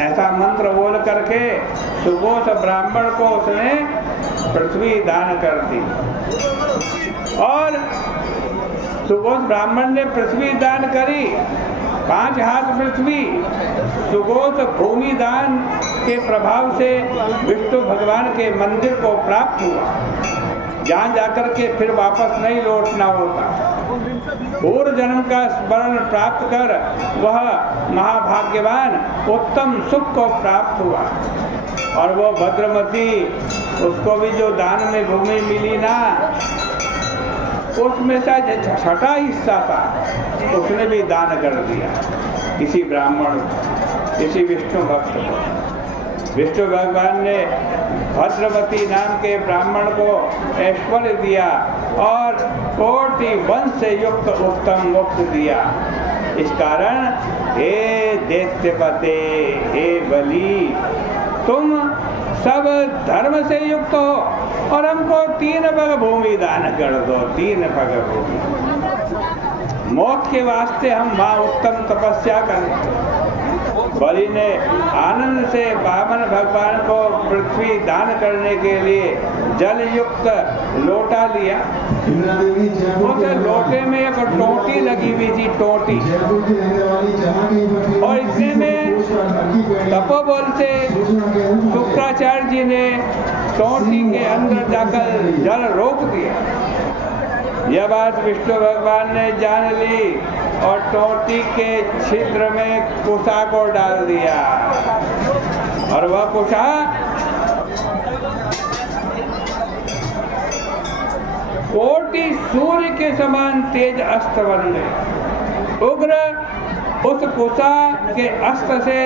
ऐसा मंत्र बोल करके सुघोष ब्राह्मण को उसने पृथ्वी दान कर दी। और सुघोष ब्राह्मण ने पृथ्वी दान करी, 5 हाथ पृथ्वी। सुघोष भूमि दान के प्रभाव से विष्णु भगवान के मंदिर को प्राप्त हुआ, जहाँ जाकर के फिर वापस नहीं लौटना होता। पूर्व जन्म का स्मरण प्राप्त कर वह महाभाग्यवान उत्तम सुख को प्राप्त हुआ। और वो भद्रमती, उसको भी जो दान में भूमि मिली ना, उसमें से 6ठा हिस्सा था, उसने भी दान कर दिया किसी ब्राह्मण, किसी विष्णु भक्त को। विष्णु भगवान ने भद्रवती नाम के ब्राह्मण को ऐश्वर्य दिया और कोटि वंश से युक्त उत्तम मोक्ष दिया। इस कारण हे दैत्यपते, हे बलि, तुम सब धर्म से युक्त हो और हमको 3 पग भूमि दान कर दो। 3 पग भूमि, मोक्ष के वास्ते हम वहाँ उत्तम तपस्या करें। बलि ने आनंद से वामन भगवान को पृथ्वी दान करने के लिए जल युक्त लोटा लिया। उस लोटे में एक टोटी लगी हुई थी, टोटी। और इतने में तपोबल से शुक्राचार्य जी ने टोटी के अंदर जाकर जल रोक दिया। यह बात विष्णु भगवान ने जान ली और टोटी के छिद्र में कुशा को डाल दिया। और वह कुशा कोटि सूर्य के समान तेज अस्त्र बन गए। उग्र उस कुशा के अस्त्र से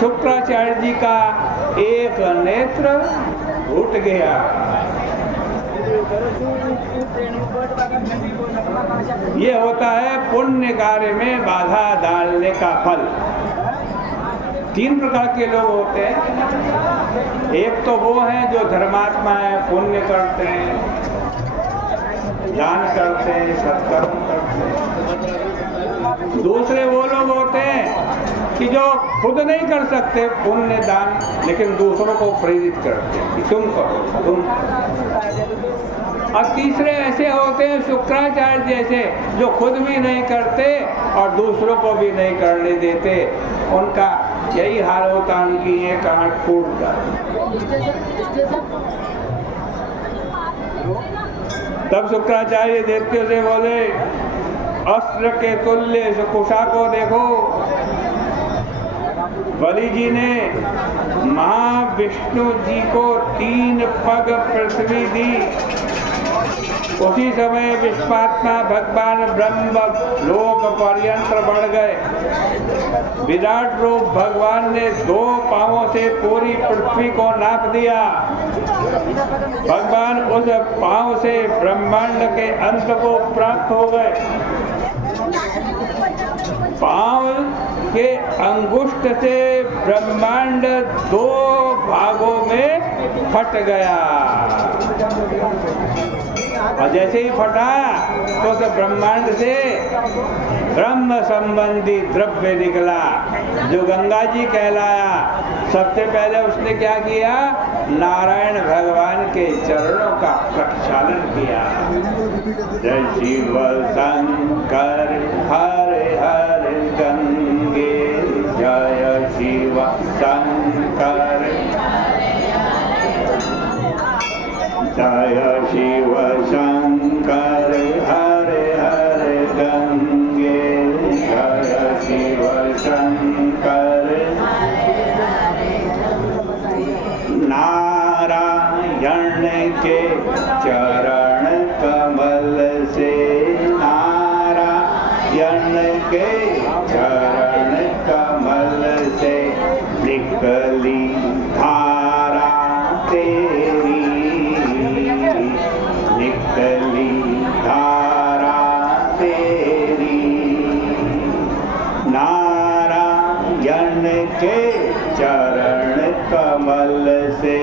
शुक्राचार्य जी का एक नेत्र उठ गया। ये होता है पुण्य कार्य में बाधा डालने का फल। 3 प्रकार के लोग होते हैं। एक तो वो हैं जो धर्मात्मा है, पुण्य करते हैं, दान करते हैं, सत्कर्म करते हैं। दूसरे वो लोग होते हैं कि जो खुद नहीं कर सकते पुण्य दान, लेकिन दूसरों को प्रेरित करते हैं कि तुम करो, तुम। और तीसरे ऐसे होते हैं शुक्राचार्य जैसे, जो खुद भी नहीं करते और दूसरों को भी नहीं करने देते। उनका यही हाल होता, उनकी ये कहां टूट जाती। तब शुक्राचार्य दैत्य से बोले, अस्त्र के तुल्य इस कुशा को देखो। बलि जी ने महाविष्णु जी को 3 पग पृथ्वी दी। उसी समय विश्वात्मा भगवान ब्रह्म लोक पर्यंत बढ़ गए। विराट रूप भगवान ने 2 पांवों से पूरी पृथ्वी को नाप दिया। भगवान उस पांव से ब्रह्मांड के अंत को प्राप्त हो गए। पांव के अंगुष्ठ से ब्रह्मांड 2 भागों में फट गया। और जैसे ही फटा तो उस ब्रह्मांड से ब्रह्म संबंधी द्रव्य निकला, जो गंगा जी कहलाया। सबसे पहले उसने क्या किया? नारायण भगवान के चरणों का प्रक्षालन किया। जय शिव शंकर हरे हरे गंगे, जय शिव शंकर, जय शिव शंकर हरे हरे गंगे, जय शिव शंकर। नारायण के चरण कमल से, नारायण के चरण कमल से निकली धारा तेरी, निकली धारा तेरी। नारायण के चरण कमल से,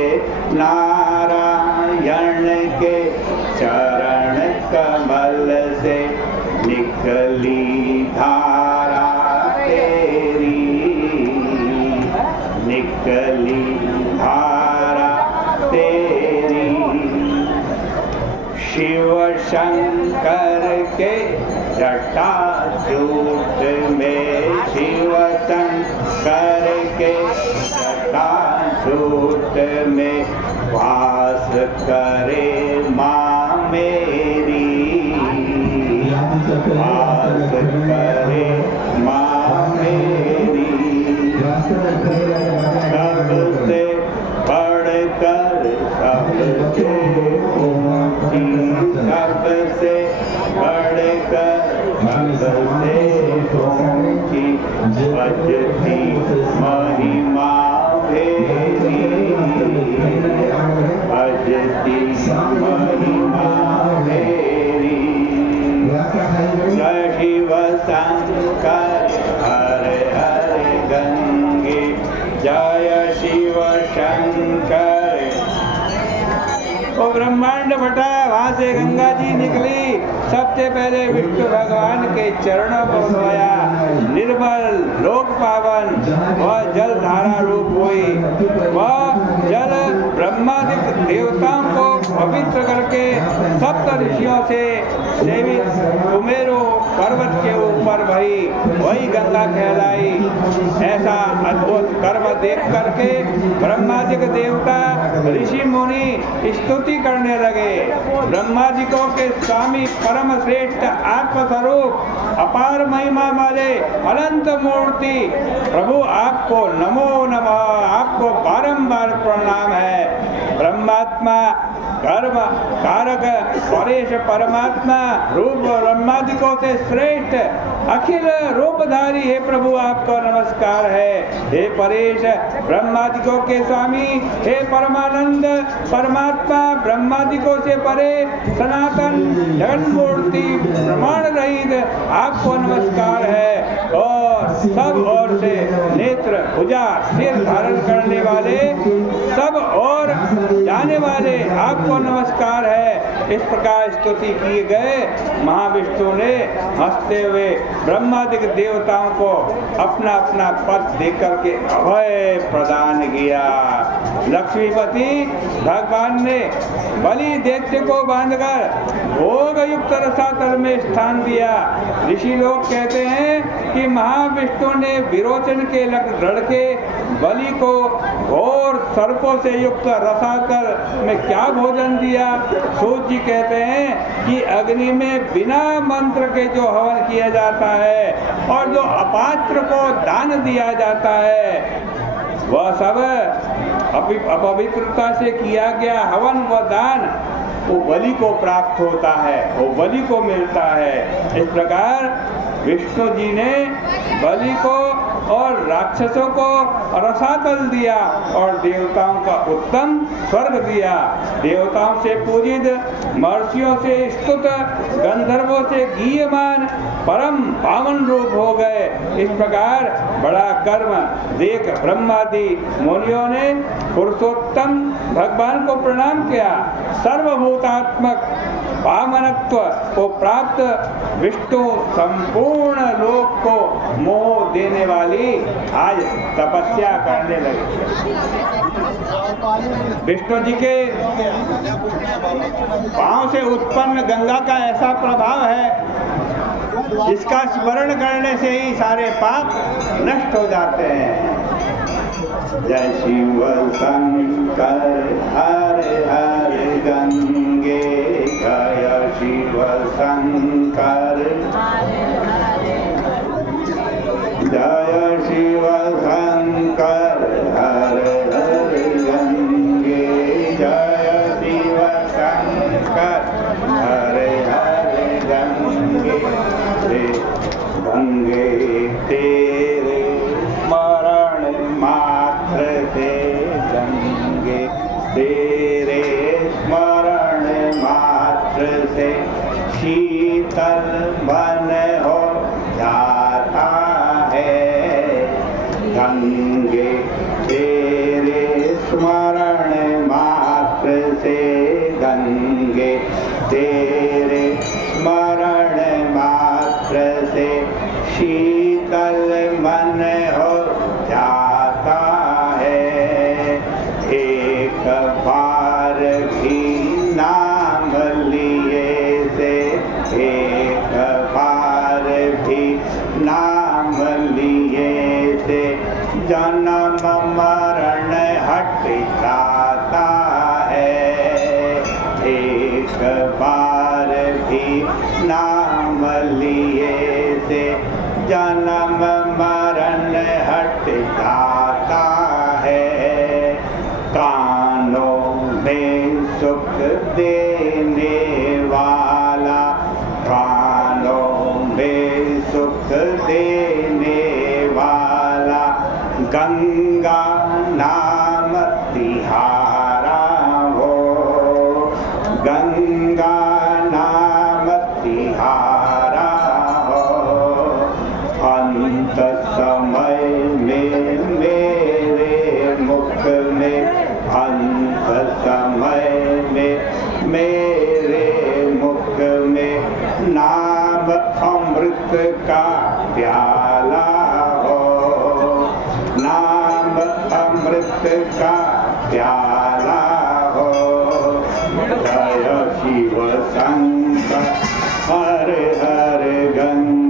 नारायण के चरण कमल से निकली धारा तेरी। निकली धारा तेरी। शिव शंकर के जटाजूट में, शिव शंकर के जटाजूट में वास करे माँ मेरी, वास करे माँ मेरी। सबसे बढ़कर सबसे ऊंची, सबसे बढ़कर सबसे ऊंची भजती महिमा मेरी, भजती महिमा मेरी। जय शिव शंकर हर हर गंगे, जय शिव शंकर। वो ब्रह्मांड फटा, वहां से गंगा जी निकली। सबसे पहले विष्णु भगवान के चरणों को धोया, निर्मल लोक पावन वह जल धारा रूप हुई। वह जल ब्रह्मादिक देवताओं को पवित्र करके सप्त ऋषियों से सेवित सुमेरु पर्वत के ऊपर बही, वही गंगा कहलाई। ऐसा अद्भुत कर्म देख करके ब्रह्मादिक देवता ऋषि मुनि स्तुति करने लगे। ब्रह्मादिकों के स्वामी परम श्रेष्ठ आत्मस्वरूप अपार महिमा वाले अनंत मूर्ति प्रभु आपको नमो नमः, आपको बारंबार प्रणाम है। ब्रह्मात्मा कर्म कारक परेश परमात्मा रूप ब्रह्मादिकों से श्रेष्ठ अखिल रूपधारी हे प्रभु आपका नमस्कार है। हे परेश ब्रह्मादिकों के स्वामी, हे परमानंद परमात्मा ब्रह्मादिकों से परे सनातन जगन मूर्ति प्रमाण रहित आपको नमस्कार है। और सब ओर से नेत्र भुजा सिर धारण करने वाले, सब और जाने वाले आपको नमस्कार है। इस प्रकार स्तुति किए गए महाविष्णु ने हंसते हुए ब्रह्मादिक देवताओं को अपना अपना पद देकर के अभय प्रदान किया। लक्ष्मीपति भगवान ने बलि दैत्य को बांधकर भोग युक्त रसातल में स्थान दिया। ऋषि लोग कहते हैं कि महाविष्णु ने विरोचन के लड़के बलि को घोर सर्पों से युक्त रसातल में क्या भोजन दिया। सूत जी कहते हैं कि अग्नि में बिना मंत्र के जो हवन किया जाता है और जो अपात्र को दान दिया जाता है, वह सब अपवित्रता से किया गया हवन व दान वो बलि को प्राप्त होता है, वो बलि को मिलता है। इस प्रकार विष्णु जी ने बलि को और राक्षसों को रसातल दिया और देवताओं का उत्तम स्वर्ग दिया। देवताओं से पूजित, महर्षियों से स्तुत, गंधर्वों से गीयमान परम पावन रूप हो गए। इस प्रकार बड़ा कर्म देख ब्रह्मादि मुनियों ने पुरुषोत्तम भगवान को प्रणाम किया। सर्वभूतात्मक पावनत्व को प्राप्त विष्णु संपूर्ण लोक को मोह देने वाली आज तपस्या करने लगे। विष्णु जी के पांव से उत्पन्न गंगा का ऐसा प्रभाव है जिसका स्मरण करने से ही सारे पाप नष्ट हो जाते हैं। जय शिव शंकर हर हर गंगे, जय शिव शंकर जय शिव शंकर हर हर गंगे, जय शिव शंकर हर हर गंगे। गंगे तेरे स्मरण मात्र से, गंगे तेरे स्मरण मात्र से शीतल मन हो जाता है। गंगे तेरे स्मरण मात्र से, गंगे तेरे स्मरण मात्र से शीतल मन हो जाता है। जन्म मरण हट जाता है। एक बार भी नाम लिए से जन्म मरण हट जाता है। कानों में सुख देने वाला, कानों में सुख देने वाला, गंगा नाम तिहारा हो, गंगा नाम तिहारा हो। अंत समय में मेरे मुख में, अंत समय में मेरे मुख में नाम अमृत का प्याला हो, नाम अमृत का प्याला हो। जय शिव शंकर हर हर गंगा।